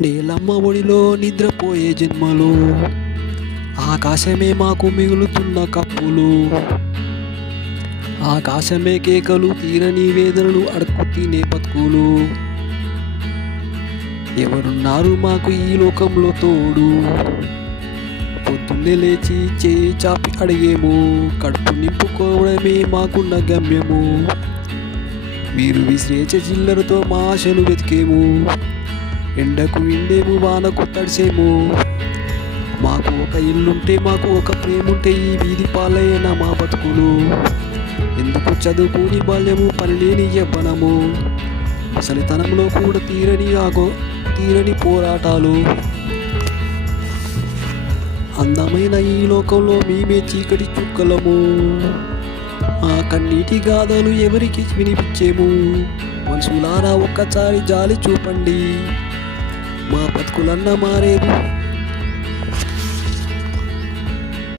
నీలమ్మ ఒడిలో నిద్రపోయే జన్మలు, ఆకాశమే మాకు మిగులుతున్న కప్పులు, ఆకాశమే కేకలు తీరని వేదనలు అడుక్కు తినే బతుకులు. ఎవరున్నారు మాకు ఈ లోకంలో తోడు? పొద్దున్నే లేచి చేయి చాపి అడిగేము, కడుపు నింపుకోవడమే మాకున్న గమ్యము. మీరు విసిరేచే చిల్లరతో మా ఆశలు వెతికేము, ఎండకు ఎండేము వానకు తడిసేము. మాకు ఒక ఇల్లుంటే మాకు ఒక ప్రేముంటే ఈ వీధి పాలైన మా బతుకులు. ఎందుకు చదువుకుని బాల్యము పనిలేని యవ్వనము, ముసలితనంలో కూడా తీరని పోరాటాలు. అందమైన ఈ లోకంలో మేమే చీకటి చుక్కలము, ఆ కన్నీటి గాథలు ఎవరికి వినిపించేము. మనుషులారా ఒక్కసారి జాలి చూపండి, మా బతుకులన్న మారేవు.